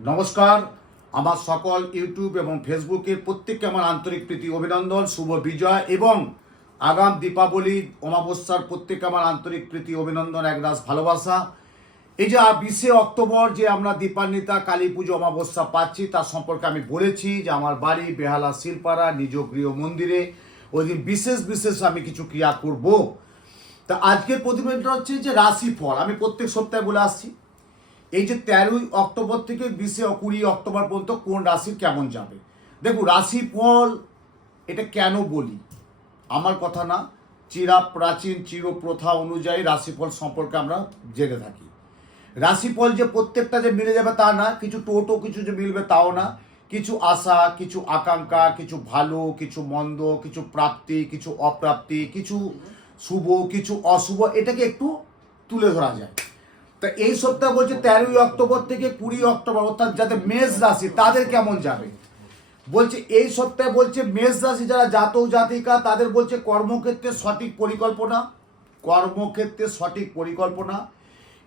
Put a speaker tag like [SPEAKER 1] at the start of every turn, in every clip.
[SPEAKER 1] নমস্কার। আমার সকল ইউটিউব এবং ফেসবুকের প্রত্যেককে আমার আন্তরিক প্রীতি, অভিনন্দন, শুভ বিজয় এবং আগাম দীপাবলি, অমাবস্যার প্রত্যেককে আমার আন্তরিক প্রীতি, অভিনন্দন একরাশ ভালোবাসা। এই যে বিশে অক্টোবর যে আমরা দীপান্বিতা, কালী পুজো, অমাবস্যা পাচ্ছি, তার সম্পর্কে আমি বলেছি যে আমার বাড়ি বেহালা শিলপাড়া, নিজ গৃহ মন্দিরে। ওই দিন বিশেষ বিশেষ আমি কিছু ক্রিয়া করব। তা আজকের প্রতিবেদনটা হচ্ছে যে রাশিফল। আমি প্রত্যেক সপ্তাহে বলে আসছি। এই যে তেরোই অক্টোবর থেকে বিশে কুড়ি অক্টোবর পর্যন্ত কোন রাশি কেমন যাবে? দেখুন, রাশিফল, এটা কেন বলি? আমার কথা না, চিরা প্রাচীন চির প্রথা অনুযায়ী রাশিফল সম্পর্কে আমরা জেনে থাকি। রাশিফল যে প্রত্যেকটা যে মিলে যাবে তা না, কিছু টোটো, কিছু যে মিলবে তাও না। কিছু আশা, কিছু আকাঙ্ক্ষা, কিছু ভালো, কিছু মন্দ, কিছু প্রাপ্তি, কিছু অপ্রাপ্তি, কিছু শুভ, কিছু অশুভ, এটাকে একটু তুলে ধরা যায়। তা এই সপ্তাহ বলছে তেরোই অক্টোবর থেকে কুড়ি অক্টোবর, অর্থাৎ যাদের মেষ রাশি, তাদের কেমন যাবে? বলছে এই সপ্তাহে বলছে মেষ রাশি যারা জাতক, জাতিকা, তাদের বলছে কর্মক্ষেত্রে সঠিক পরিকল্পনা, কর্মক্ষেত্রে সঠিক পরিকল্পনা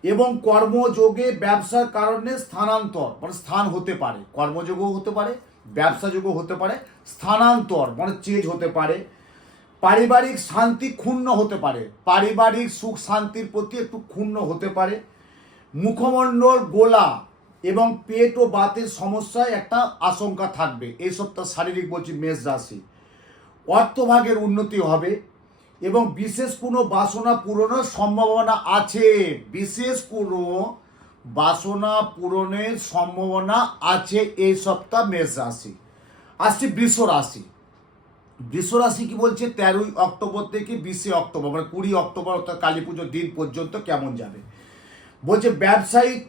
[SPEAKER 1] এবং কর্মযোগে ব্যবসার কারণে স্থানান্তর মানে স্থান হতে পারে। কর্মযোগও হতে পারে, ব্যবসা যোগও হতে পারে, স্থানান্তর মানে চেঞ্জ হতে পারে। পারিবারিক শান্তি ক্ষুণ্ণ হতে পারে, পারিবারিক সুখ শান্তির প্রতি একটু ক্ষুণ্ণ হতে পারে। মুখমণ্ডল গোলা এবং পেট ও বাতের সমস্যায় একটা আশঙ্কা থাকবে। এই সপ্তাহ শারীরিক বলছি, মেষ রাশি। অর্থভাগের উন্নতি হবে এবং বিশেষ কোনো বাসনা পূরণের সম্ভাবনা আছে। বিশেষ কোনো বাসনা পূরণের সম্ভাবনা আছে এই সপ্তাহ মেষ রাশি। আসছে বৃষ রাশি। বৃষ রাশি কি বলছে, তেরোই অক্টোবর থেকে বিশে অক্টোবর মানে কুড়ি অক্টোবর অর্থাৎ কালী পুজোর দিন পর্যন্ত কেমন যাবে? বলছে ব্যবসায়িক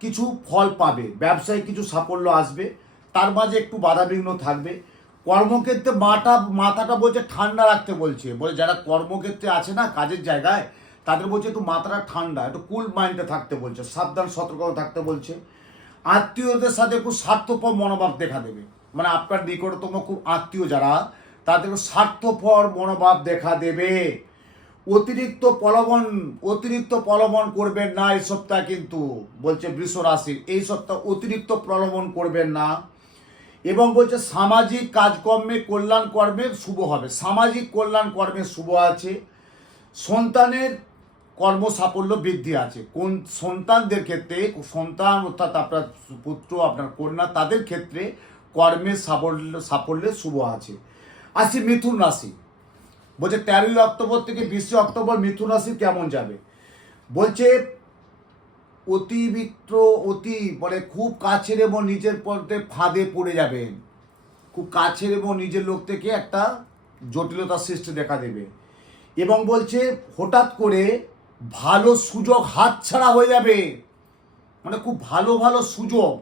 [SPEAKER 1] কিছু ফল পাবে, ব্যবসায় কিছু সাফল্য আসবে, তার মাঝে একটু বাধাবিঘ্ন থাকবে। কর্মক্ষেত্রে মাটা, মাথাটা বলছে ঠান্ডা রাখতে বলছে, বলে যারা কর্মক্ষেত্রে আছে না, কাজের জায়গায়, তাদের বলছে একটু মাথাটা ঠান্ডা, একটু কুল মাইন্ডে থাকতে বলছে, সাবধান সতর্কতা থাকতে বলছে। আত্মীয়দের সাথে খুব স্বার্থপর মনোভাব দেখা দেবে। মানে আপনার নিকটতম খুব আত্মীয় যারা, তাদের স্বার্থপর মনোভাব দেখা দেবে। অতিরিক্ত পলবন, অতিরিক্ত প্রলোভন করবেন না এই সপ্তাহ কিন্তু, বলছে বৃষ রাশির এই সপ্তাহ অতিরিক্ত প্রলোভন করবেন না এবং বলছে সামাজিক কাজকর্মে কল্যাণ কর্মে শুভ হবে। সামাজিক কল্যাণ কর্মে শুভ আছে। সন্তানের কর্ম সাফল্য বৃদ্ধি আছে। কোন সন্তানদের ক্ষেত্রে, সন্তান অর্থাৎ আপনার পুত্র, আপনার কন্যা, তাদের ক্ষেত্রে কর্মের সাফল্য, সাফল্যে শুভ আছে। আসি মিথুন রাশি। বলছে তেরোই অক্টোবর থেকে বিশে অক্টোবর মিথুন রাশি কেমন যাবে? বলছে অতিমিত্র অতি মানে খুব কাছের এবং নিজের পথে ফাঁদে পড়ে যাবেন। খুব কাছের এবং নিজের লোক থেকে একটা জটিলতার সৃষ্টি দেখা দেবে। এবং বলছে হঠাৎ করে ভালো সুযোগ হাতছাড়া হয়ে যাবে। মানে খুব ভালো ভালো সুযোগ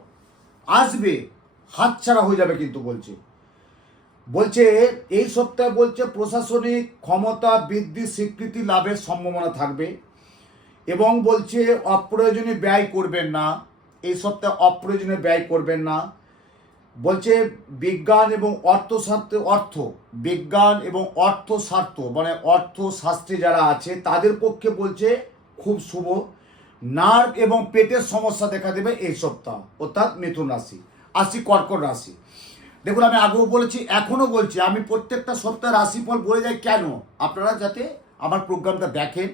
[SPEAKER 1] আসবে, হাতছাড়া হয়ে যাবে কিন্তু বলছে। বলছে, এই সপ্তাহে বলছে প্রশাসনিক ক্ষমতা বৃদ্ধি স্বীকৃতি লাভের সম্ভাবনা থাকবে এবং বলছে অপ্রয়োজনীয় ব্যয় করবেন না। এই সপ্তাহে অপ্রয়োজনীয় ব্যয় করবেন না। বলছে বিজ্ঞান এবং অর্থশাস্ত্রে অর্থ, বিজ্ঞান এবং অর্থশাস্ত্র মানে অর্থশাস্ত্রে যারা আছে, তাদের পক্ষে বলছে খুব শুভ। নার্ভ এবং পেটের সমস্যা দেখা দেবে এই সপ্তাহ, অর্থাৎ মিথুন রাশি আসি কর্কট রাশি। দেখুন, আমি আগেও বলেছি, এখনও বলছি, আমি প্রত্যেকটা সপ্তাহে রাশিফল বলে যাই কেন? আপনারা যাতে আমার প্রোগ্রামটা দেখেন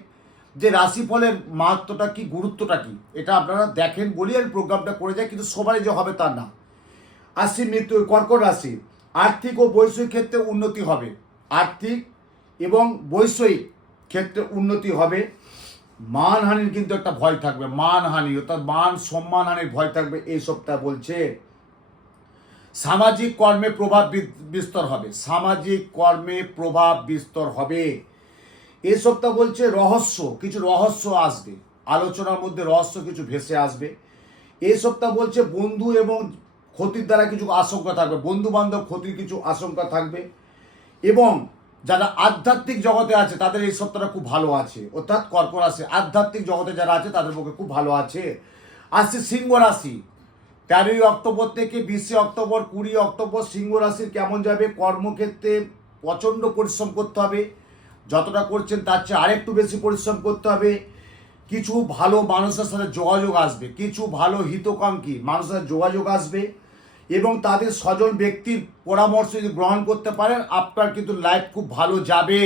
[SPEAKER 1] যে রাশিফলের মাহাত্মটা কি, গুরুত্বটা কি, এটা আপনারা দেখেন বলি আমি প্রোগ্রামটা করে যাই, কিন্তু সবারই যে হবে তা না। আসছি মৃত্যু, কর্কট রাশি, আর্থিক ও বৈষয়িক ক্ষেত্রে উন্নতি হবে। আর্থিক এবং বৈষয়িক ক্ষেত্রে উন্নতি হবে। মানহানির কিন্তু একটা ভয় থাকবে, মানহানি, অর্থাৎ মান সম্মানহানির ভয় থাকবে, এই সপ্তাহে বলছে। সামাজিক কর্মে প্রভাব বিস্তার হবে। সামাজিক কর্মে প্রভাব বিস্তার হবে। এ সপ্তাহ বলছে রহস্য, কিছু রহস্য আসবে। আলোচনার মধ্যে রহস্য কিছু ভেসে আসবে। এই সপ্তাহ বলছে বন্ধু এবং ক্ষতির দ্বারা কিছু আশঙ্কা থাকবে। বন্ধু বান্ধব ক্ষতির কিছু আশঙ্কা থাকবে এবং যারা আধ্যাত্মিক জগতে আছে, তাদের এই সপ্তাহটা খুব ভালো আছে। অর্থাৎ কর্ক রাশি, আধ্যাত্মিক জগতে যারা আছে, তাদের পক্ষে খুব ভালো আছে। আসছে সিংহ রাশি। তেরোই অক্টোবর থেকে বিশে অক্টোবর, কুড়ি অক্টোবর সিংহ রাশির কেমন যাবে? কর্মক্ষেত্রে প্রচণ্ড পরিশ্রম করতে হবে। যতটা করছেন তার চেয়ে আরেকটু বেশি পরিশ্রম করতে হবে। কিছু ভালো মানুষের সাথে যোগাযোগ আসবে। কিছু ভালো হিতকাঙ্ক্ষী মানুষের সাথে যোগাযোগ আসবে এবং তাদের স্বজন ব্যক্তির পরামর্শ যদি গ্রহণ করতে পারেন, আপনার কিন্তু লাইফ খুব ভালো যাবে।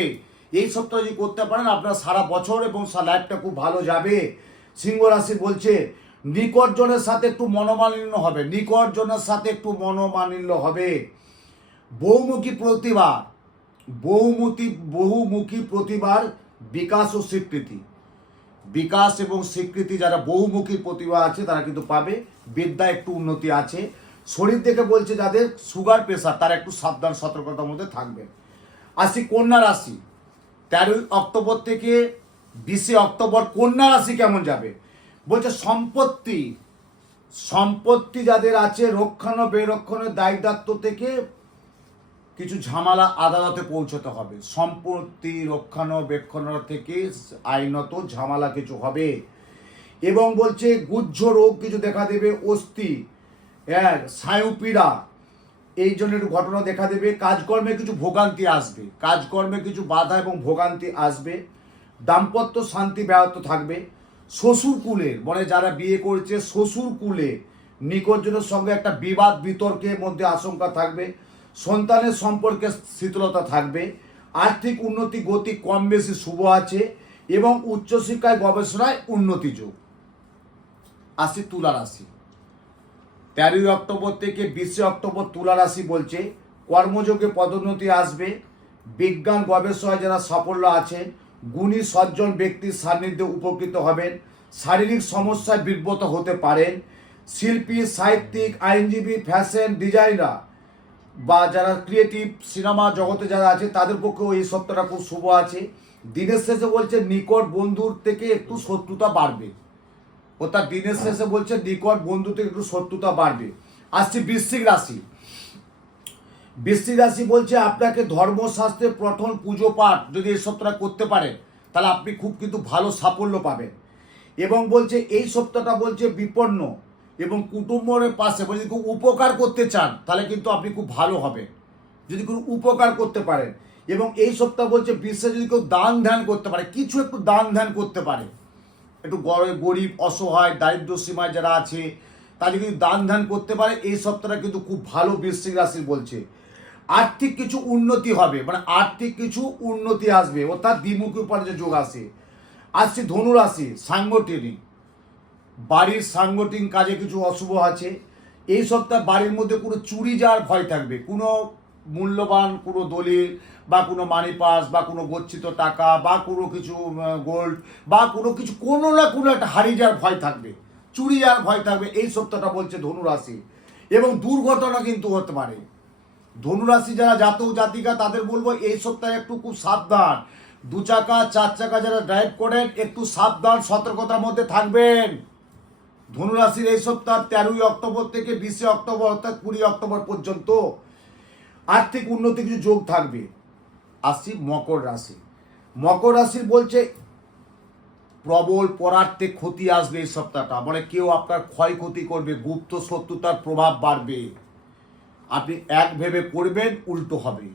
[SPEAKER 1] এই সপ্তাহ যদি করতে পারেন, আপনার সারা বছর এবং লাইফটা খুব ভালো যাবে। সিংহ রাশি বলছে নিকটজনের সাথে একটু মনোমালিন্য হবে নিকটজনের সাথে একটু মনোমালিন্য হবে। বহুমুখী প্রতিভা বহুমুখী বহুমুখী প্রতিভার বিকাশ ও স্বীকৃতি। বিকাশ এবং স্বীকৃতি, যারা বহুমুখী প্রতিভা আছে, তারা কিন্তু পাবে। বিদ্যা একটু উন্নতি আছে। শরীর থেকে বলছে যাদের সুগার প্রেশার তারা একটু সাবধান, সতর্কতার মধ্যে থাকবে আসি কন্যা রাশি। তেরোই অক্টোবর থেকে বিশে অক্টোবর কন্যা রাশি কেমন যাবে? বলছে সম্পত্তি। সম্পত্তি যাদের আছে, রক্ষণ বেরক্ষণের দায়িত্ব থেকে কিছু ঝামেলা আদালতে পৌঁছতে হবে। সম্পত্তি রক্ষণাবেক্ষণ থেকে আইনত ঝামেলা কিছু হবে। এবং বলছে গুজ্জ রোগ কিছু দেখা দেবে, অস্থি হ্যাঁ স্নায়ুপীড়া এই জন্য একটু ঘটনা দেখা দেবে। কাজকর্মে কিছু ভোগান্তি আসবে। কাজকর্মে কিছু বাধা এবং ভোগান্তি আসবে। দাম্পত্য শান্তি ব্যাহত থাকবে। শ্বশুর কুলের মানে যারা বিয়ে করেছে শ্বশুর কুলে নিকটজনের সঙ্গে একটা বিবাদ বিতর্কের মধ্যে আশঙ্কা থাকবে, সন্তানের সম্পর্কে শীতলতা থাকবে, আর্থিক উন্নতি গতি কম বেশি শুভ আছে, এবং উচ্চশিক্ষায় গবেষণায় উন্নতি যোগ। আসি তুলা রাশি। তেরোই অক্টোবর থেকে বিশে অক্টোবর তুলা রাশি বলছে, কর্মযোগে পদোন্নতি আসবে, বিজ্ঞান গবেষণায় যারা সাফল্য আছেন গুণী সজ্জন ব্যক্তির সান্নিধ্যে উপকৃত হবেন। শারীরিক সমস্যায় বিব্রত হতে পারেন। শিল্পী, সাহিত্যিক, আইনজীবী, ফ্যাশন ডিজাইনার বা যারা ক্রিয়েটিভ সিনেমা জগতে যারা আছে, তাদের পক্ষেও এই সপ্তাহটা খুব শুভ আছে। দিনের শেষে বলছে, নিকট বন্ধুর থেকে একটু শত্রুতা বাড়বে। অর্থাৎ দিনের শেষে বলছে, নিকট বন্ধু থেকে একটু শত্রুতা বাড়বে। আসছি বৃশ্চিক রাশি। বৃশ্চিক রাশি বলছে আপনাকে ধর্মশাস্ত্রে প্রথম পুজো পাঠ যদি এই সপ্তাহটা করতে পারেন তাহলে আপনি খুব কিন্তু ভালো সাফল্য পাবেন। এবং বলছে এই সপ্তাহটা বলছে বিপন্ন এবং কুটুম্বের পাশে বলছে খুব উপকার করতে চান, তাহলে কিন্তু আপনি খুব ভালো হবেন। যদি কোনো উপকার করতে পারেন, এবং এই সপ্তাহ বলছে বিশ্বে যদি কেউ দান ধ্যান করতে পারে, কিছু একটু দান ধ্যান করতে পারে, একটু গরিব গরিব, অসহায় দারিদ্র সীমায় যারা আছে, তাদের কিন্তু দান ধ্যান করতে পারে, এই সপ্তাহটা কিন্তু খুব ভালো বৃশ্চিক রাশি বলছে। আর্থিক কিছু উন্নতি হবে মানে আর্থিক কিছু উন্নতি আসবে, অর্থাৎ দ্বিমুখী উপার্জন যোগ আসে। আসছে ধনু রাশি সাংগঠনিক। বাড়ির সাংগঠনিক কাজে কিছু অশুভ আছে। এই সপ্তাহে বাড়ির মধ্যে কোনো চুরি যাওয়ার ভয় থাকবে। কোনো মূল্যবান, কোনো দলিল, বা কোনো মানি পাস বা কোনো গচ্ছিত টাকা, বা কোনো কিছু গোল্ড বা কোনো কিছু, কোনো না কোনো একটা হারিয়ে যাওয়ার ভয় থাকবে। চুরি যাওয়ার ভয় থাকবে। এই সপ্তাহটা বলছে ধনুরাশি। এবং দুর্ঘটনা কিন্তু হতে পারে। ধনুরাশি যারা জাতক, জাতিকা, তাদের বলব এই সপ্তাহে একটু খুব সাবধান। দু চাকা, চার চাকা যারা ড্রাইভ করেন, একটু সাবধান, সতর্কতার মধ্যে থাকবেন। ধনুরাশির এই সপ্তাহ তেরোই অক্টোবর থেকে বিশে অক্টোবর অর্থাৎ কুড়ি অক্টোবর পর্যন্ত আর্থিক উন্নতি কিছু যোগ থাকবে। আসছি মকর রাশি। মকর রাশি বলছে প্রবল পরার্থে ক্ষতি আসবে এই সপ্তাহটা। মানে কেউ আপনার ক্ষয়ক্ষতি করবে, গুপ্ত শত্রুতার প্রভাব বাড়বে। আপনি এক ভেবে করবেন উল্টো হবে।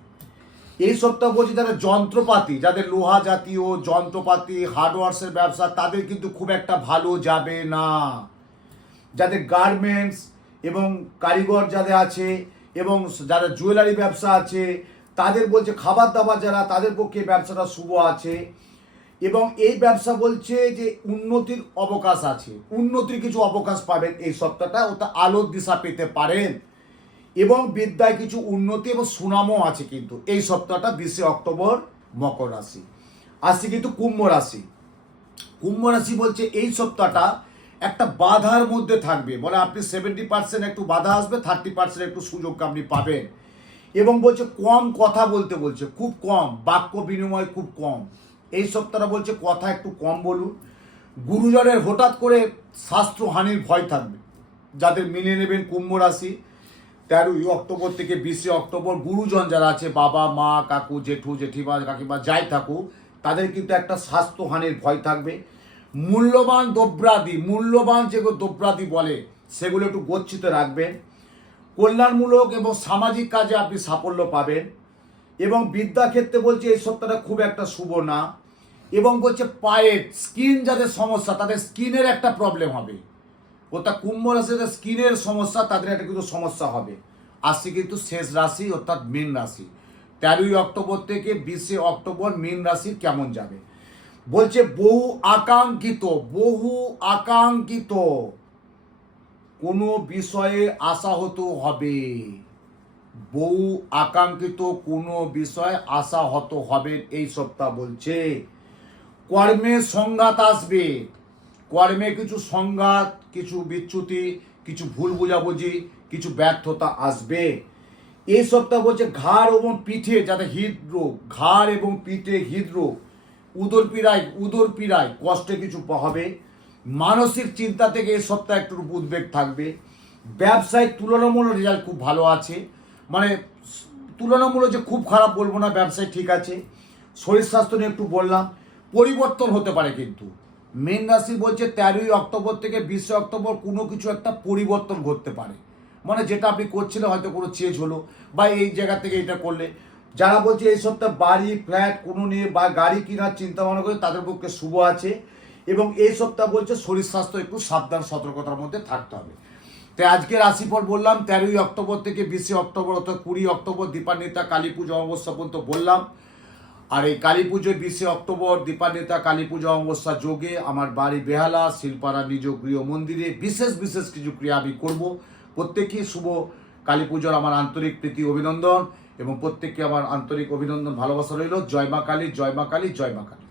[SPEAKER 1] এই সপ্তাহ বলছি যারা যন্ত্রপাতি, যাদের লোহা জাতীয় যন্ত্রপাতি হার্ডওয়ার্সের ব্যবসা, তাদের কিন্তু খুব একটা ভালো যাবে না। যাদের গার্মেন্টস এবং কারিগর যাদের আছে এবং যারা জুয়েলারি ব্যবসা আছে, তাদের বলছে খাবার দাবার যারা, তাদের পক্ষে ব্যবসাটা শুভ আছে। এবং এই ব্যবসা বলছে যে উন্নতির অবকাশ আছে। উন্নতির কিছু অবকাশ পাবেন এই সপ্তাহটা, ওটা আলোর দিশা পেতে পারেন। এবং বিদ্যায় কিছু উন্নতি এবং সুনামও আছে কিন্তু। এই সপ্তাহটা বিশে অক্টোবর মকর রাশি। আসছে কিন্তু কুম্ভ রাশি। কুম্ভ রাশি বলছে এই সপ্তাহটা একটা বাধার মধ্যে থাকবে। বলে আপনি সেভেন্টি পার্সেন্ট একটু বাধা আসবে থার্টি পার্সেন্ট একটু সুযোগ আপনি পাবেন। এবং বলছে কম কথা বলতে বলছে, খুব কম, বাক্য বিনিময় খুব কম। এই সপ্তাহটা বলছে কথা একটু কম বলুন। গুরুজনের হঠাৎ করে স্বাস্থ্যহানির ভয় থাকবে। যাদের মেনে নেবেন কুম্ভ রাশি তেরোই অক্টোবর থেকে বিশে অক্টোবর গুরুজন যারা আছে, বাবা, মা, কাকু, জেঠু, জেঠিমা, কাকিমা, যাই থাকুক, তাদের কিন্তু একটা স্বাস্থ্যহানির ভয় থাকবে। মূল্যবান দ্রব্যাদি, মূল্যবান যেগুলো দ্রব্যাদি বলে, সেগুলো একটু গচ্ছিত রাখবেন। কল্যাণমূলক এবং সামাজিক কাজে আপনি সাফল্য পাবেন। এবং বিদ্যাক্ষেত্রে বলছে, এই সপ্তাহটা খুব একটা শুভ না। এবং বলছে পায়ের স্কিন যাদের সমস্যা, তাদের স্কিনের একটা প্রবলেম হবে। অর্থাৎ কুম্ভ রাশিতে স্কিনের সমস্যা, তাদের একটা কিন্তু সমস্যা হবে। আসছে কিন্তু শেষ রাশি, অর্থাৎ মীন রাশি। তেরোই অক্টোবর থেকে বিশে অক্টোবর মীন রাশি কেমন যাবে? বলছে, বহু আকাঙ্ক্ষিত বহু আকাঙ্ক্ষিত। কোনো বিষয়ে আশাহত হবে। বহু আকাঙ্ক্ষিত, কোনো বিষয়ে আশাহত হবেন এই সপ্তাহ বলছে। কর্মে সংঘাত আসবে। কর্মে কিছু সংঘাত, কিছু বিচ্যুতি, কিছু ভুল বোঝাবুঝি, কিছু ব্যর্থতা আসবে। এই সপ্তাহ বলছে ঘাড় এবং পিঠে যাতে হৃদরোগ, ঘাড় এবং পিঠে হৃদরোগ, উদর পীড়ায় উদর পীড়ায় কষ্টে কিছু হবে। মানসিক চিন্তা থেকে এই সপ্তাহে একটু উদ্বেগ থাকবে। ব্যবসায় তুলনামূলক রেজাল্ট খুব ভালো আছে। মানে তুলনামূলক যে খুব খারাপ বলব না, ব্যবসায় ঠিক আছে। শরীর স্বাস্থ্য নিয়ে একটু বললাম, পরিবর্তন হতে পারে কিন্তু। মেন রাশি বলছে তেরোই অক্টোবর থেকে বিশে অক্টোবর কোনো কিছু একটা পরিবর্তন ঘটতে পারে। মানে যেটা আপনি করছিলেন হয়তো কোনো চেঞ্জ হলো বা এই জায়গা থেকে এটা করলে। যারা বলছে এই সপ্তাহে বাড়ি ফ্ল্যাট কোনো নিয়ে বা গাড়ি কেনার চিন্তা ভাবনা করে তাদের পক্ষে শুভ আছে এবং এই সপ্তাহ বলছে শরীর স্বাস্থ্য একটু সাবধান, সতর্কতার মধ্যে থাকতে হবে। তাই আজকে রাশিফল বললাম, তেরোই অক্টোবর থেকে বিশে অক্টোবর অর্থাৎ কুড়ি অক্টোবর, দীপান্বিতা, কালী পুজো অমাবস্যা পর্যন্ত বললাম। আর এই কালী পুজোয় বিশে অক্টোবর দীপান্বিতা কালী পুজো অমাবস্যা যোগে আমার বাড়ি বেহালা, শিলপাড়া নিজ গৃহ মন্দিরে বিশেষ বিশেষ কিছু ক্রিয়া আমি করব। প্রত্যেকেই শুভ কালী পুজোর আমার আন্তরিক প্রীতি, অভিনন্দন এবং প্রত্যেককে আমার আন্তরিক অভিনন্দন, ভালোবাসা রইল। জয় মা কালী, জয় মা কালী, জয় মা কালী।